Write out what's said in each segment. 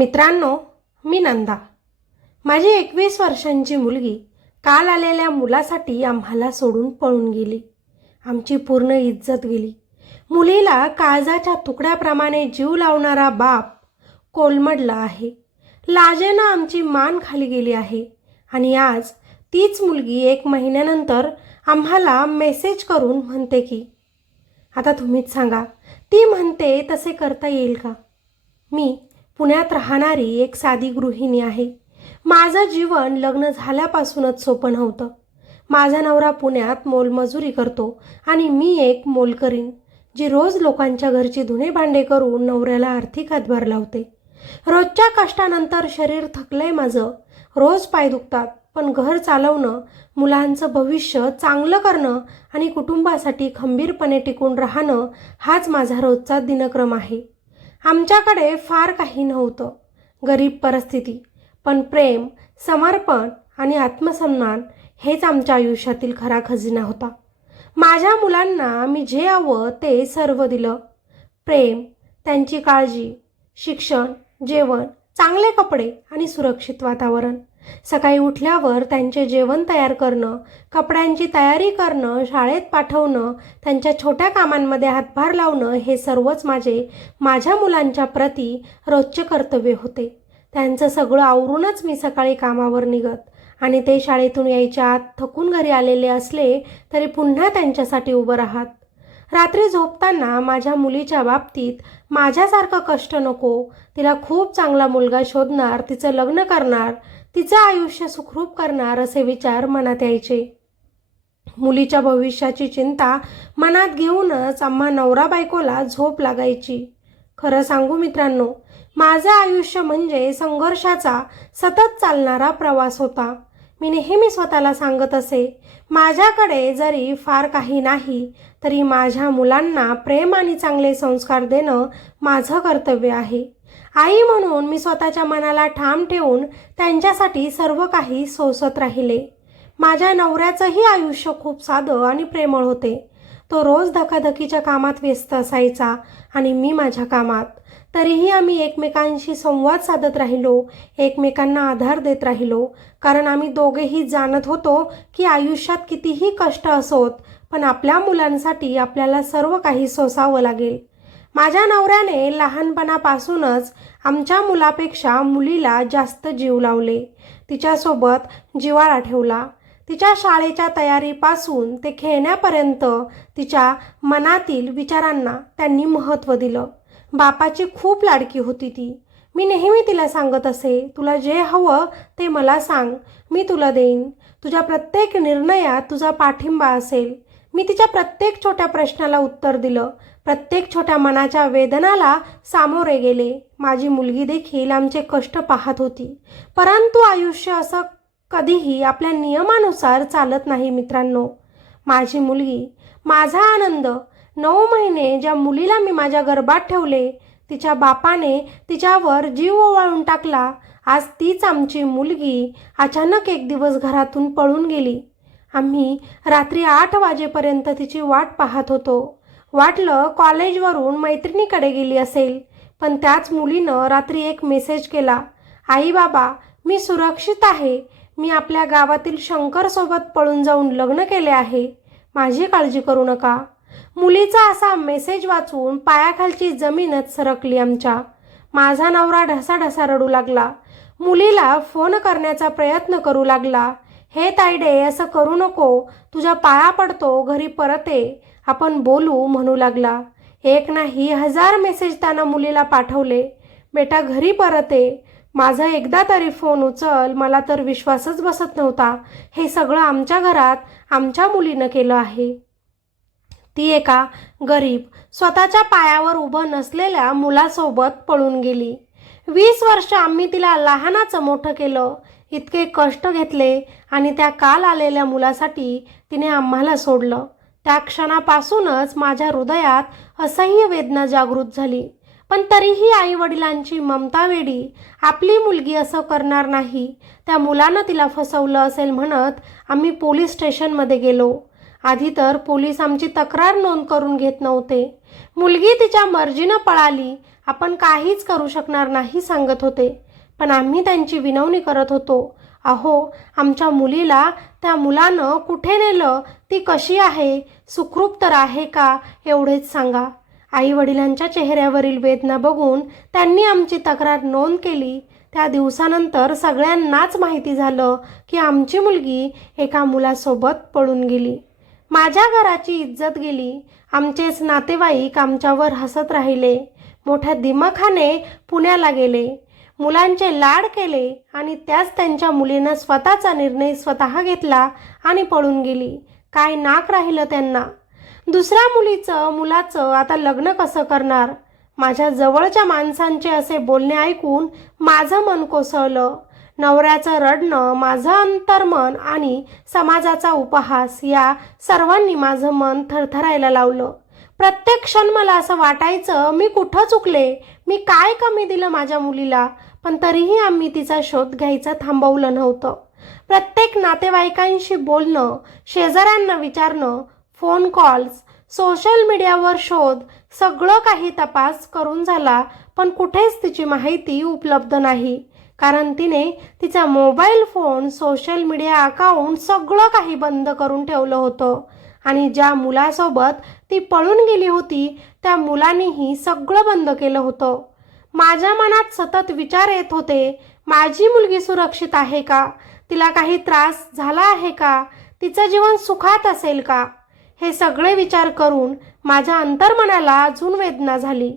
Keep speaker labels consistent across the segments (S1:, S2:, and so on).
S1: मित्रांनो मी नंदा. माझी एकवीस वर्षांची मुलगी काल आलेल्या मुलासाठी आम्हाला सोडून पळून गेली. आमची पूर्ण इज्जत गेली. मुलीला काळजाच्या तुकड्याप्रमाणे जीव लावणारा बाप कोलमडला आहे. लाजेनं आमची मान खाली गेली आहे आणि आज तीच मुलगी एक महिन्यानंतर आम्हाला मेसेज करून म्हणते की आता तुम्हीच सांगा ती म्हणते तसे करता येईल का? मी पुण्यात राहणारी एक साधी गृहिणी आहे. माझं जीवन लग्न झाल्यापासूनच सोपं नव्हतं. माझा नवरा पुण्यात मोलमजुरी करतो आणि मी एक मोलकरीन जी रोज लोकांच्या घरची धुणे भांडे करून नवऱ्याला आर्थिक हातभार लावते. रोजच्या कष्टानंतर शरीर थकलंय माझं. रोज पाय दुखतात पण घर चालवणं मुलांचं भविष्य चांगलं करणं आणि कुटुंबासाठी खंबीरपणे टिकून राहणं हाच माझा रोजचा दिनक्रम आहे. आमच्याकडे फार काही नव्हतं. गरीब परिस्थिती पण प्रेम समर्पण आणि आत्मसन्मान हेच आमच्या आयुष्यातील खरा खजिना होता. माझ्या मुलांना मी जे हवं ते सर्व दिलं. प्रेम त्यांची काळजी शिक्षण जेवण चांगले कपडे आणि सुरक्षित वातावरण. सकाळी उठल्यावर त्यांचे जेवण तयार करणं कपड्यांची तयारी करणं शाळेत पाठवणं त्यांच्या छोट्या कामांमध्ये हातभार लावणं हे सर्वच माझे माझ्या मुलांच्या प्रती रोजचे कर्तव्य होते. त्यांचं सगळं आवरूनच मी सकाळी कामावर निघत आणि ते शाळेतून यायच्या आत थकून घरी आलेले असले तरी पुन्हा त्यांच्यासाठी उभं राहत. रात्री झोपताना माझ्या मुलीच्या बाबतीत माझ्यासारखं कष्ट नको तिला खूप चांगला मुलगा शोधणार तिचं लग्न करणार तिचं आयुष्य सुखरूप करणार असे विचार मनात यायचे. मुलीच्या भविष्याची चिंता मनात घेऊनच आम्हा नवरा बायकोला झोप लागायची. खरं सांगू मित्रांनो माझं आयुष्य म्हणजे संघर्षाचा सतत चालणारा प्रवास होता. मी नेहमी स्वतःला सांगत असे माझ्याकडे जरी फार काही नाही तरी माझ्या मुलांना प्रेम आणि चांगले संस्कार देणं माझं कर्तव्य आहे. आई म्हणून मी स्वतःच्या मनाला ठाम ठेवून त्यांच्यासाठी सर्व काही सोसत राहिले. माझ्या नवऱ्याचंही आयुष्य खूप साधं आणि प्रेमळ होते. तो रोज धकाधकीच्या कामात व्यस्त असायचा आणि मी माझ्या कामात. तरीही आम्ही एकमेकांशी संवाद साधत राहिलो एकमेकांना आधार देत राहिलो कारण आम्ही दोघेही जाणत होतो की आयुष्यात कितीही कष्ट असोत पण आपल्या मुलांसाठी आपल्याला सर्व काही सोसावं लागेल. माझ्या नवऱ्याने लहानपणापासूनच आमच्या मुलापेक्षा मुलीला जास्त जीव लावले. तिच्यासोबत जिवाळा ठेवला. तिच्या शाळेच्या तयारीपासून ते खेळण्यापर्यंत तिच्या मनातील विचारांना त्यांनी महत्त्व दिलं. बापाची खूप लाडकी होती ती. मी नेहमी तिला सांगत असे तुला जे हवं ते मला सांग. मी तुला देईन. तुझ्या प्रत्येक निर्णयात तुझा पाठिंबा असेल. मी तिच्या प्रत्येक छोट्या प्रश्नाला उत्तर दिलं. प्रत्येक छोट्या मनाच्या वेदनाला सामोरे गेले. माझी मुलगी देखील आमचे कष्ट पाहत होती. परंतु आयुष्य असं कधीही आपल्या नियमानुसार चालत नाही मित्रांनो. माझी मुलगी माझा आनंद नऊ महिने ज्या मुलीला मी माझ्या गर्भात ठेवले तिच्या बापाने तिच्यावर जीव ओवाळून टाकला. आज तीच आमची मुलगी अचानक एक दिवस घरातून पळून गेली. आम्ही रात्री आठ वाजेपर्यंत तिची वाट पाहत होतो. वाटलं कॉलेजवरून मैत्रिणीकडे गेली असेल पण त्याच मुलीनं रात्री एक मेसेज केला आई बाबा मी सुरक्षित आहे. मी आपल्या गावातील शंकरसोबत पळून जाऊन लग्न केले आहे. माझी काळजी करू नका. मुलीचा असा मेसेज वाचून पायाखालची जमीनच सरकली आमच्या. माझा नवरा ढसाढसा रडू लागला. मुलीला फोन करण्याचा प्रयत्न करू लागला. हे तायडे असं करू नको. तुझ्या पाया पडतो घरी परत. ये आपण बोलू म्हणू लागला. एक नाही हजार मेसेज त्यानं मुलीला पाठवले. बेटा घरी परत. ये माझा एकदा तरी फोन उचल मला तर विश्वासच बसत नव्हता. हे सगळं आमच्या घरात आमच्या मुलीनं केलं आहे. ती एका गरीब स्वतःच्या पायावर उभं नसलेल्या मुलासोबत पळून गेली. वीस वर्ष आम्ही तिला लहानाचं मोठं केलं. इतके कष्ट घेतले आणि त्या काल आलेल्या मुलासाठी तिने आम्हाला सोडलं. त्या क्षणापासूनच माझ्या हृदयात असह्य वेदना जागृत झाली. पण तरीही आई वडिलांची ममता वेडी आपली मुलगी असं करणार नाही त्या मुलानं तिला फसवलं असेल म्हणत आम्ही पोलीस स्टेशनमध्ये गेलो. आधी तर पोलीस आमची तक्रार नोंद करून घेत नव्हते. मुलगी तिच्या मर्जीनं पळाली आपण काहीच करू शकणार नाही सांगत होते. पण आम्ही त्यांची विनवणी करत होतो. अहो आमच्या मुलीला त्या मुलानं कुठे नेलं? ती कशी आहे? सुखरूप तर आहे का? एवढेच सांगा. आई वडिलांच्या चेहऱ्यावरील वेदना बघून त्यांनी आमची तक्रार नोंद केली. त्या दिवसानंतर सगळ्यांनाच माहिती झालं की आमची मुलगी एका मुलासोबत पळून गेली. माझ्या घराची इज्जत गेली. आमचेच नातेवाईक आमच्यावर हसत राहिले. मोठ्या दिमाखाने पुण्याला गेले. मुलांचे लाड केले आणि त्याच त्यांच्या मुलीनं स्वतःचा निर्णय स्वतः घेतला आणि पळून गेली. काय नाक राहिलं त्यांना? दुसऱ्या मुलीचं मुलाचं आता लग्न कसं करणार? माझ्या जवळच्या माणसांचे असे बोलणे ऐकून माझं मन कोसळलं. नवऱ्याचं रडणं माझं अंतर्मन आणि समाजाचा उपहास या सर्वांनी माझं मन थरथरायला लावलं. प्रत्येक क्षण मला असं वाटायचं मी कुठं चुकले? मी काय कमी दिलं माझ्या मुलीला? पण तरीही आम्ही तिचा शोध घ्यायचं थांबवलं नव्हतं. प्रत्येक नातेवाईकांशी बोलणं शेजाऱ्यांना विचारणं फोन कॉल्स सोशल मीडियावर शोध सगळं काही तपास करून झाला पण कुठेच तिची माहिती उपलब्ध नाही. कारण तिने तिचा mobile phone social media account सगळं काही बंद करून ठेवलं होतं. आणि ज्या मुलासोबत ती पळून गेली होती त्या मुलानेही सगळं बंद केलं होतं. माझ्या मनात सतत विचार येत होते माझी मुलगी सुरक्षित आहे का? तिला काही त्रास झाला आहे का? तिचं जीवन सुखात असेल का? हे सगळे विचार करून माझ्या अंतर्मनाला अजून वेदना झाली.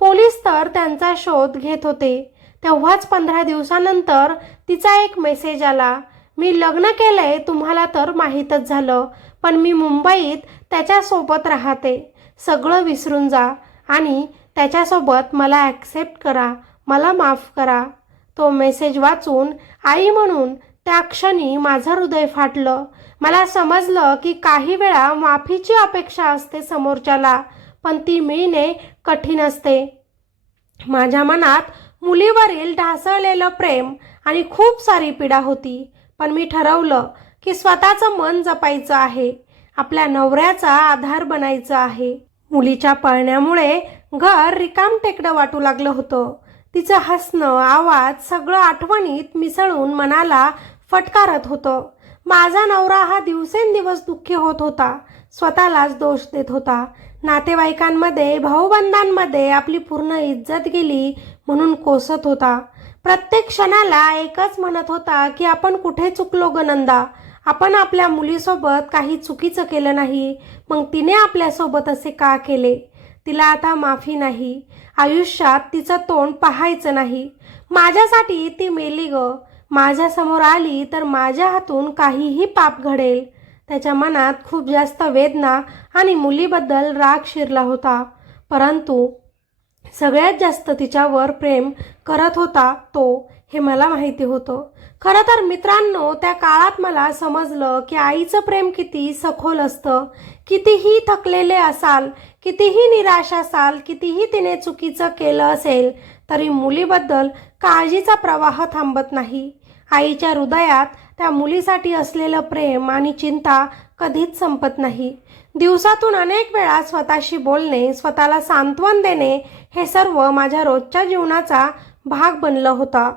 S1: पोलीस तर त्यांचा शोध घेत होते. तेव्हाच पंधरा दिवसानंतर तिचा एक मेसेज आला. मी लग्न केलंय तुम्हाला तर माहीतच झालं पण मी मुंबईत त्याच्यासोबत राहते. सगळं विसरून जा आणि त्याच्यासोबत मला ॲक्सेप्ट करा मला माफ करा. तो मेसेज वाचून आई म्हणून त्या क्षणी माझं हृदय फाटलं. मला समजलं की काही वेळा माफीची अपेक्षा असते समोरच्याला पण ती मिळणे कठीण असते. माझ्या मनात मुलीवरील ढासळलेलं प्रेम आणि खूप सारी पीडा होती पण मी ठरवलं की स्वतःचं मन जपायचं आहे. आपल्या नवऱ्याचा आधार बनायचं आहे. मुलीच्या पळण्यामुळे घर रिकाम टेकडं वाटू लागलं होतं. तिचं हसणं आवाज सगळं आठवणीत मिसळून मनाला फटकारत होतं. माझा नवरा हा दिवसेंदिवस दुःखी होत होता. स्वतःलाच दोष देत होता. नातेवाईकांमध्ये भाऊबंधांमध्ये आपली पूर्ण इज्जत गेली म्हणून कोसत होता. प्रत्येक क्षणाला एकच म्हणत होता की आपण कुठे चुकलो ग नंदा? आपण आपल्या मुलीसोबत काही चुकीचं केलं नाही. मग तिने आपल्यासोबत असे का केले? तिला आता माफी नाही. आयुष्यात तिचं तोंड पाहायचं नाही. माझ्यासाठी ती मेली ग. माझ्यासमोर आली तर माझ्या हातून काहीही पाप घडेल. त्याच्या मनात खूप जास्त वेदना आणि मुलीबद्दल राग शिरला होता. परंतु सगळ्यात जास्त तिच्यावर प्रेम करत होता तो हे मला माहिती होतं. खरं तर मित्रांनो त्या काळात मला समजलं की आईचं प्रेम किती सखोल असतं कितीही थकलेले असाल कितीही निराश असाल कितीही तिने चुकीचं केलं असेल तरी मुलीबद्दल काळजीचा प्रवाह थांबत नाही. आईच्या हृदयात त्या मुलीसाठी असलेलं प्रेम आणि चिंता कधीच संपत नाही. दिवसातून अनेक वेळा स्वतःशी बोलणे स्वतःला सांत्वन देणे हे सर्व माझ्या रोजच्या जीवनाचा भाग बनलं होता.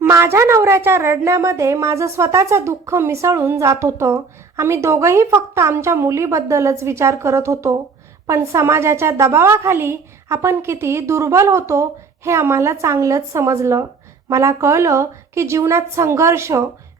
S1: माझ्या नवऱ्याच्या रडण्यामध्ये माझं स्वतःचं दुःख मिसळून जात होतं. आम्ही दोघंही फक्त आमच्या मुलीबद्दलच विचार करत होतो. पण समाजाच्या दबावाखाली आपण किती दुर्बल होतो हे आम्हाला चांगलंच समजलं. मला कळलं की जीवनात संघर्ष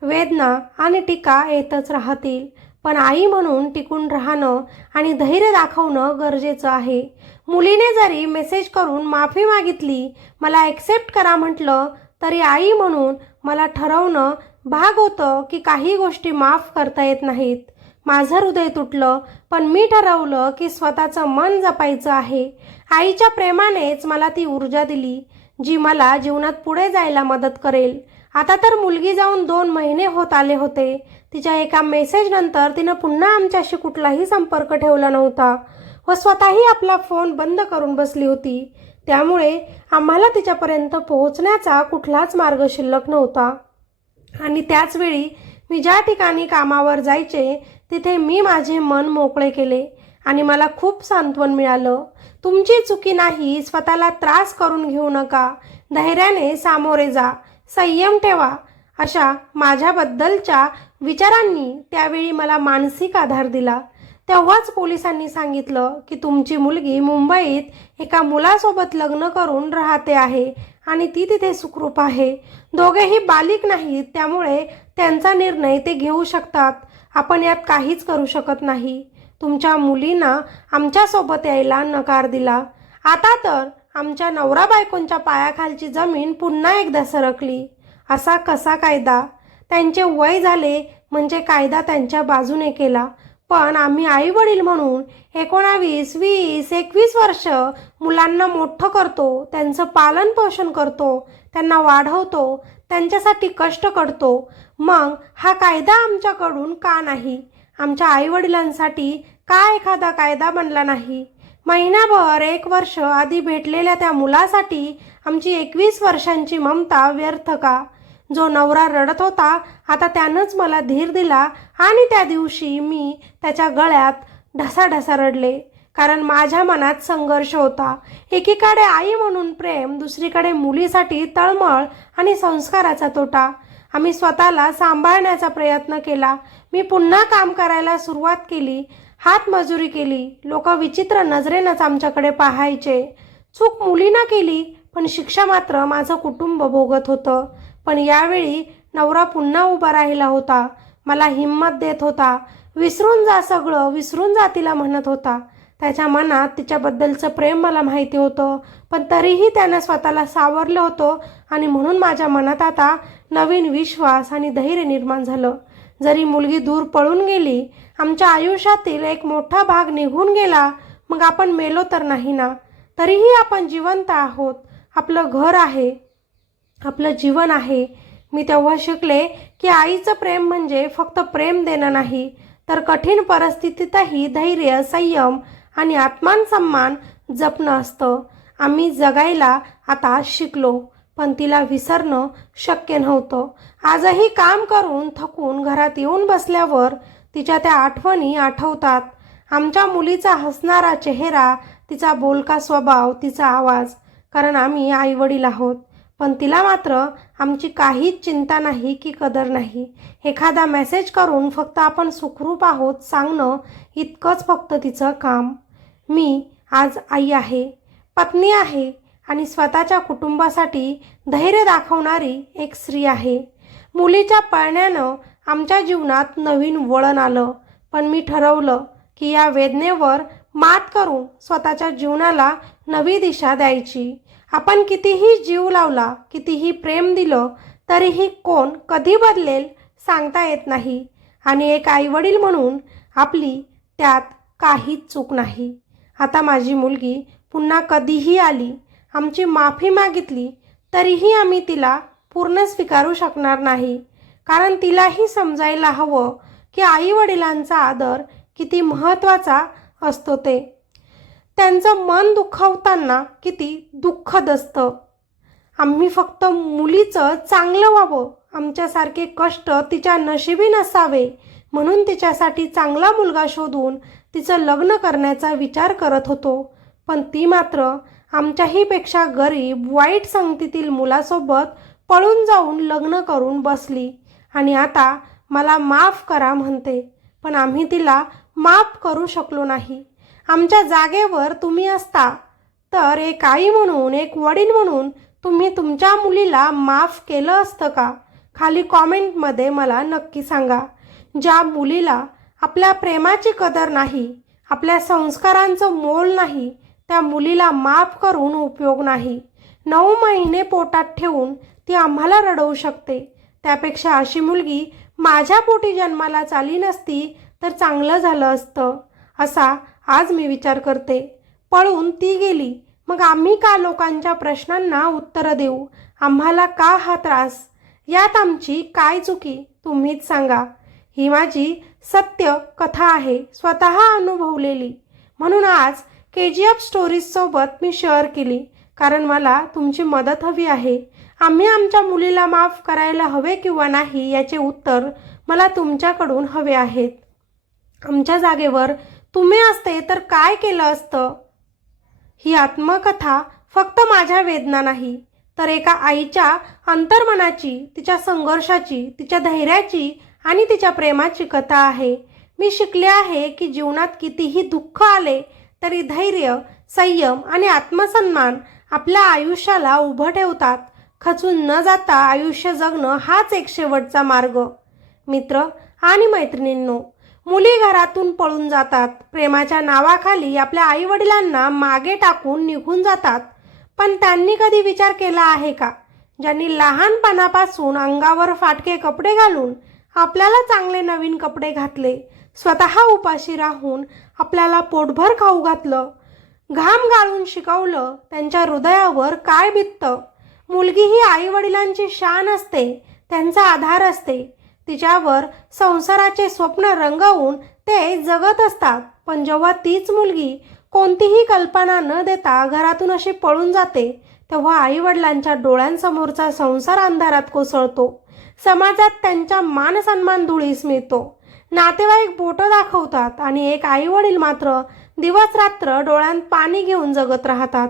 S1: वेदना आणि टीका येतच राहतील. पण आई म्हणून टिकून राहणं आणि धैर्य दाखवणं गरजेचं आहे. मुलीने जरी मेसेज करून माफी मागितली मला ॲक्सेप्ट करा म्हटलं तरी आई म्हणून मला ठरवणं भाग होतं की काही गोष्टी माफ करता येत नाहीत. माझं हृदय तुटलं पण मी ठरवलं की स्वतःचं मन जपायचं आहे. आईच्या प्रेमानेच मला ती ऊर्जा दिली जी मला जीवनात पुढे जायला मदत करेल. आता तर मुलगी जाऊन दोन महिने होत आले होते. तिच्या एका मेसेजनंतर तिनं पुन्हा आमच्याशी कुठलाही संपर्क ठेवला नव्हता. व स्वतःही आपला फोन बंद करून बसली होती. त्यामुळे आम्हाला तिच्यापर्यंत पोहोचण्याचा कुठलाच मार्ग शिल्लक नव्हता. आणि त्याचवेळी मी ज्या ठिकाणी कामावर जायचे तिथे मी माझे मन मोकळे केले आणि मला खूप सांत्वन मिळालं. तुमची चुकी नाही स्वतःला त्रास करून घेऊ नका. धैर्याने सामोरे जा. संयम ठेवा. अशा माझ्याबद्दलच्या विचारांनी त्यावेळी मला मानसिक आधार दिला. तेव्हाच पोलिसांनी सांगितलं की तुमची मुलगी मुंबईत एका मुलासोबत लग्न करून राहते आहे आणि ती तिथे सुखरूप आहे. दोघेही बालिक नाहीत त्यामुळे त्यांचा निर्णय ते घेऊ शकतात. आपण यात काहीच करू शकत नाही. तुमच्या मुलींना आमच्यासोबत यायला नकार दिला. आता तर आमच्या नवरा बायकोंच्या पायाखालची जमीन पुन्हा एकदा सरकली. असा कसा कायदा? त्यांचे वय झाले म्हणजे कायदा त्यांच्या बाजूने केला. पण आम्ही आई वडील म्हणून एकोणावीस वीस एकवीस वर्ष मुलांना मोठं करतो त्यांचं पालन पोषण करतो त्यांना वाढवतो त्यांच्यासाठी कष्ट करतो. मग हा कायदा आमच्याकडून का नाही? आमच्या आईवडिलांसाठी का एखादा कायदा बनला नाही? महिनाभर एक वर्ष आधी भेटलेल्या त्या मुलासाठी आमची एकवीस वर्षांची ममता व्यर्थ का? जो नवरा रडत होता आता त्यानंच मला धीर दिला आणि त्या दिवशी मी त्याच्या गळ्यात ढसाढसा रडले. कारण माझ्या मनात संघर्ष होता. एकीकडे आई म्हणून प्रेम दुसरीकडे मुलीसाठी तळमळ आणि संस्काराचा तोटा. आम्ही स्वतःला सांभाळण्याचा प्रयत्न केला. मी पुन्हा काम करायला सुरुवात केली. हातमजुरी केली. लोक विचित्र नजरेनंच आमच्याकडे पाहायचे. चूक मुलीनं केली पण शिक्षा मात्र माझं कुटुंब भोगत होतं. पण यावेळी नवरा पुन्हा उभा राहिला होता. मला हिंमत देत होता. विसरून जा सगळं विसरून जा तिला म्हणत होता. त्याच्या मनात तिच्याबद्दलचं प्रेम मला माहिती होतं पण तरीही त्यानं स्वतःला सावरलं होतं आणि म्हणून माझ्या मनात आता नवीन विश्वास आणि धैर्य निर्माण झालं. जरी मुलगी दूर पळून गेली आमच्या आयुष्यातील एक मोठा भाग निघून गेला मग आपण मेलो तर नाही ना? तरीही आपण जिवंत आहोत. आपलं घर आहे. आपलं जीवन आहे. मी तेव्हा शिकले की आईचं प्रेम म्हणजे फक्त प्रेम देणं नाही तर कठीण परिस्थितीतही धैर्य संयम आणि आत्मानसन्मान जपणं असतं. आम्ही जगायला आता शिकलो पण तिला विसरणं शक्य नव्हतं. आजही काम करून थकून घरात येऊन बसल्यावर तिच्या त्या आठवणी आठवतात. आमच्या मुलीचा हसणारा चेहरा तिचा बोलका स्वभाव तिचा आवाज कारण आम्ही आईवडील आहोत. पण तिला मात्र आमची काहीच चिंता नाही की कदर नाही. एखादा मेसेज करून फक्त आपण सुखरूप आहोत सांगणं इतकंच फक्त तिचं काम. मी आज आई आहे पत्नी आहे आणि स्वतःच्या कुटुंबासाठी धैर्य दाखवणारी एक स्त्री आहे. मुलीच्या पळण्यानं आमच्या जीवनात नवीन वळण आलं पण मी ठरवलं की या वेदनेवर मात करून स्वतःच्या जीवनाला नवी दिशा द्यायची. आपण कितीही जीव लावला कितीही प्रेम दिलं तरीही कोण कधी बदलेल सांगता येत नाही. आणि एक आईवडील म्हणून आपली त्यात काहीच चूक नाही. आता माझी मुलगी पुन्हा कधीही आली आमची माफी मागितली तरीही आम्ही तिला पूर्ण स्वीकारू शकणार नाही. कारण तिलाही समजायला हवं की आई वडिलांचा आदर किती महत्त्वाचा असतो ते. त्यांचं मन दुखावताना किती दुःखद असतं. आम्ही फक्त मुलीचं चांगलं व्हावं आमच्यासारखे कष्ट तिच्या नशिबी नसावे म्हणून तिच्यासाठी चांगला मुलगा शोधून तिचं लग्न करण्याचा विचार करत होतो. पण ती मात्र आमच्याहीपेक्षा गरीब वाईट संगतीतील मुलासोबत पळून जाऊन लग्न करून बसली. आणि आता मला माफ करा म्हणते पण आम्ही तिला माफ करू शकलो नाही. आमच्या जागेवर तुम्ही असता तर एक आई म्हणून एक वडील म्हणून तुम्ही तुमच्या मुलीला माफ केलं असतं का? खाली कॉमेंटमध्ये मला नक्की सांगा. ज्या मुलीला आपल्या प्रेमाची कदर नाही आपल्या संस्कारांचं मोल नाही त्या मुलीला माफ करून उपयोग नाही. नऊ महिने पोटात ठेवून ती आम्हाला रडवू शकते. त्यापेक्षा अशी मुलगी माझ्या पोटी जन्माला चाली नसती तर चांगलं झालं असतं असा आज मी विचार करते. पळून ती गेली. मग आम्ही का लोकांच्या प्रश्नांना उत्तरं देऊ? आम्हाला का हा त्रास? यात आमची काय चुकी? तुम्हीच सांगा. ही माझी सत्य कथा आहे स्वतः अनुभवलेली. म्हणून आज के जी एफ स्टोरीजसोबत मी शेअर केली. कारण मला तुमची मदत हवी आहे. आम्ही आमच्या मुलीला माफ करायला हवे किंवा नाही याचे उत्तर मला तुमच्याकडून हवे आहेत. आमच्या जागेवर तुम्ही असते तर काय केलं असतं? ही आत्मकथा फक्त माझ्या वेदना नाही तर एका आईच्या अंतर्मनाची तिच्या संघर्षाची तिच्या धैर्याची आणि तिच्या प्रेमाची कथा आहे. मी शिकले आहे की जीवनात कितीही दुःख आले तरी धैर्य संयम आणि आत्मसन्मान आपल्या आयुष्याला उभं ठेवतात. खचून न जाता आयुष्य जगणं हाच एक शेवटचा मार्ग. मित्र आणि मैत्रिणींनो मुली घरातून पळून जातात. प्रेमाच्या नावाखाली आपल्या आईवडिलांना मागे टाकून निघून जातात. पण त्यांनी कधी विचार केला आहे का? ज्यांनी लहानपणापासून अंगावर फाटके कपडे घालून आपल्याला चांगले नवीन कपडे घातले स्वतः उपाशी राहून आपल्याला पोटभर खाऊ घातलं घाम गाळून शिकवलं त्यांच्या हृदयावर काय बिततं? मुलगी ही आई वडिलांची शान असते त्यांचा आधार असते. तिच्यावर संसाराचे स्वप्न रंगवून ते जगत असतात. पण जेव्हा तीच मुलगी कोणतीही कल्पना न देता घरातून अशी पळून जाते तेव्हा आई वडिलांच्या डोळ्यांसमोरचा संसार अंधारात कोसळतो. समाजात त्यांचा मान सन्मान धुळीस मिळतो. नातेवाईक बोटं दाखवतात आणि एक आई वडील मात्र दिवस रात्र डोळ्यात पाणी घेऊन जगत राहतात.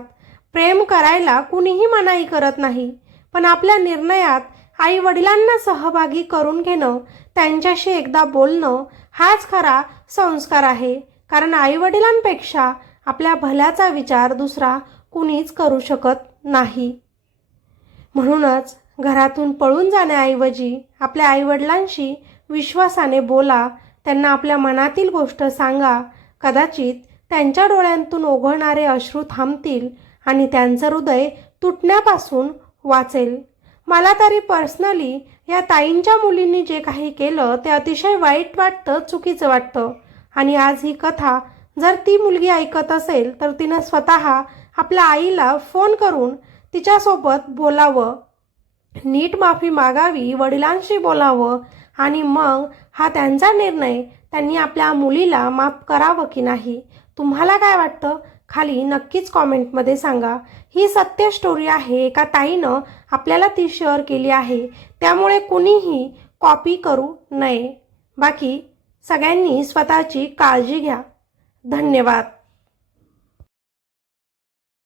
S1: प्रेम करायला कुणीही मनाई करत नाही पण आपल्या निर्णयात आई वडिलांना सहभागी करून घेणं त्यांच्याशी एकदा बोलणं हाच खरा संस्कार आहे. कारण आई वडिलांपेक्षा आपल्या भल्याचा विचार दुसरा कुणीच करू शकत नाही. म्हणूनच घरातून पळून जाण्याऐवजी आपल्या आईवडिलांशी विश्वासाने बोला त्यांना आपल्या मनातील गोष्ट सांगा. कदाचित त्यांच्या डोळ्यांतून ओघळणारे अश्रू थांबतील आणि त्यांचं हृदय तुटण्यापासून वाचेल. मला तरी पर्सनली या ताईंच्या मुलींनी जे काही केलं ते अतिशय वाईट वाटतं चुकीचं वाटतं. आणि आज ही कथा जर ती मुलगी ऐकत असेल तर तिनं स्वतः आपल्या आईला फोन करून तिच्यासोबत बोलावं. नीट माफी मागावी वडिलांशी बोलावं आणि मग हा त्यांचा निर्णय त्यांनी आपल्या मुलीला माफ करावं की नाही? तुम्हाला काय वाटतं? खाली नक्कीच कॉमेंटमध्ये सांगा. ही सत्य स्टोरी आहे. एका ताईनं आपल्याला ती शेअर केली आहे. त्यामुळे कुणीही कॉपी करू नये. बाकी सगळ्यांनी स्वतःची काळजी घ्या. धन्यवाद.